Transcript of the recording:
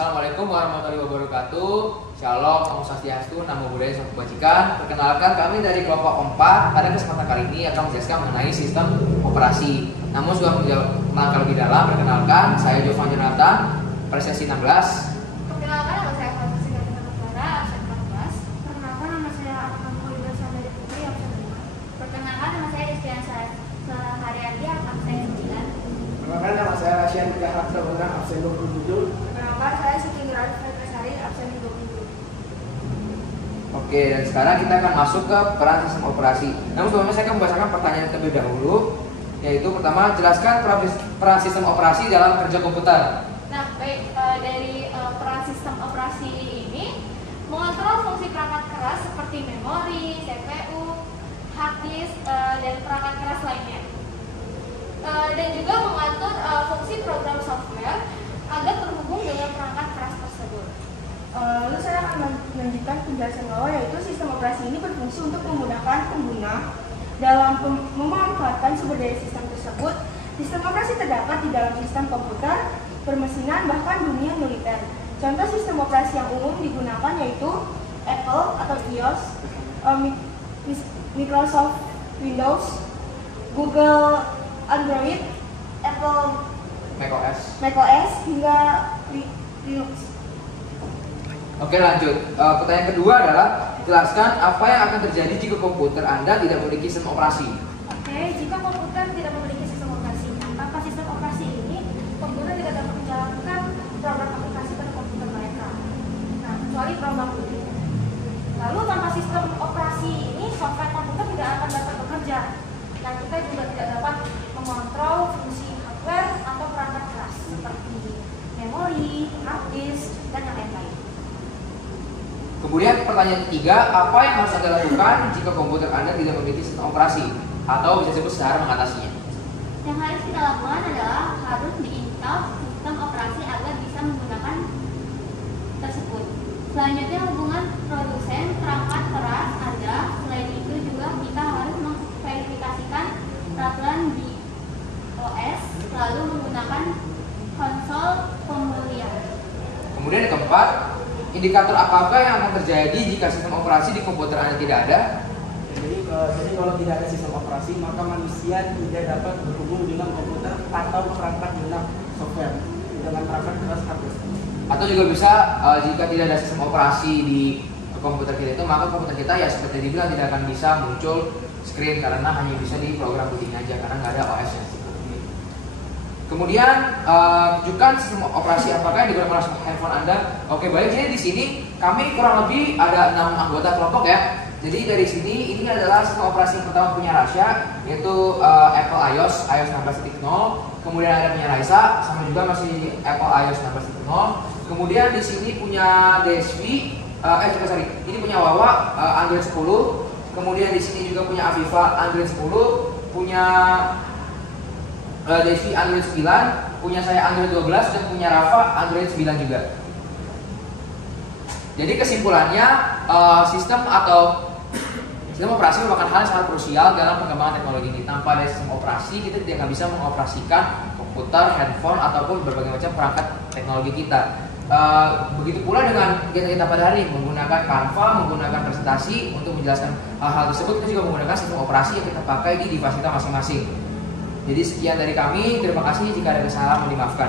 Assalamualaikum warahmatullahi wabarakatuh. Shalom, Om Swastiastu, Namo Buddhaya, Salam Kebajikan. Perkenalkan, kami dari kelompok 4 pada kesempatan kali ini akan menjelaskan mengenai sistem operasi. Namun sudah mengenal lebih dalam, perkenalkan, saya Jovan Jonathan, pada sesi 16. Perkenalkan, nama saya Fatima Singgah Clara, absen 14. Perkenalkan, nama saya Akmal Mulyana dari Putri, absen 5. Perkenalkan, nama saya Rizkian Sehariati, absen 9. Perkenalkan, nama saya Rasyan Mujahab Sabutra, absen 27. Perkenalkan, saya Siti Nurani Fetresari, absen 27. Oke, dan sekarang kita akan masuk ke peran sistem operasi. Namun sebelumnya saya akan membacakan pertanyaan terlebih dahulu, yaitu pertama, jelaskan peran sistem operasi dalam kerja komputer. Nah, baik, dari peran sistem operasi ini mengontrol fungsi perangkat keras seperti memori, CPU, hard disk, dan perangkat keras lainnya. Dan juga mengatur fungsi program software agar terhubung dengan perangkat keras tersebut. Lalu saya akan melanjutkan penjelasan awal, yaitu sistem operasi ini berfungsi untuk memudahkan pengguna dalam memanfaatkan sumber daya sistem tersebut. Sistem operasi terdapat di dalam sistem komputer, permesinan, bahkan dunia militer. Contoh sistem operasi yang umum digunakan yaitu Apple atau iOS, Microsoft Windows, Google Android, Apple macOS hingga Linux. Oke, lanjut. Pertanyaan kedua adalah jelaskan apa yang akan terjadi jika komputer Anda tidak memiliki sistem operasi. Oke, jika komputer tidak memiliki sistem operasi, tanpa sistem operasi ini, pengguna tidak dapat menjalankan program aplikasi pada komputer mereka. Nah, kecuali program ini. Lalu tanpa sistem operasi ini, software komputer tidak akan dapat bekerja. Dan kita juga tidak dapat mengontrol fungsi hardware atau perangkat keras seperti memori, hard disk, dan yang lain-lain. Kemudian pertanyaan ketiga, apa yang harus Anda lakukan jika komputer Anda tidak memiliki sistem operasi? Atau bisa disebut cara mengatasinya. Yang harus kita lakukan adalah harus diinstal sistem operasi agar bisa menggunakan tersebut. Selanjutnya, hubungan produsen perangkat keras Anda. Selain itu juga kita harus memverifikasikan peraturan di OS, lalu menggunakan konsol pemulihan. Kemudian yang keempat, indikator apakah yang akan terjadi jika sistem operasi di komputer Anda tidak ada? Jadi kalau tidak ada sistem operasi, maka manusia tidak dapat berhubung dengan komputer atau perangkat lunak software dengan perangkat keras hardware. Atau juga bisa jika tidak ada sistem operasi di komputer kita itu, maka komputer kita ya seperti dibilang tidak akan bisa muncul screen karena hanya bisa di program booting aja karena nggak ada OS-nya. Kemudian tunjukkan sistem operasi apakah yang digunakan oleh handphone Anda. Oke, baik. Jadi di sini kami kurang lebih ada 6 anggota kelompok ya. Jadi dari sini ini adalah sistem operasi yang pertama punya Rasya, yaitu Apple iOS 16.0. Kemudian ada punya Raisa, sama juga masih Apple iOS 16.0. Kemudian di sini punya Desvi, ini punya Wawa Android 10. Kemudian di sini juga punya Afifa Android 10, punya Desvi Android 9, punya saya Android 12, dan punya Rafa Android 9 juga. Jadi kesimpulannya, sistem operasi merupakan hal yang sangat krusial dalam pengembangan teknologi ini. Tanpa ada sistem operasi, kita tidak bisa mengoperasikan komputer, handphone, ataupun berbagai macam perangkat teknologi kita. Begitu pula dengan kita pada hari ini menggunakan Canva, menggunakan presentasi untuk menjelaskan hal-hal tersebut, kita juga menggunakan sistem operasi yang kita pakai di device kita masing-masing. Jadi sekian dari kami, terima kasih, jika ada kesalahan mohon dimaafkan.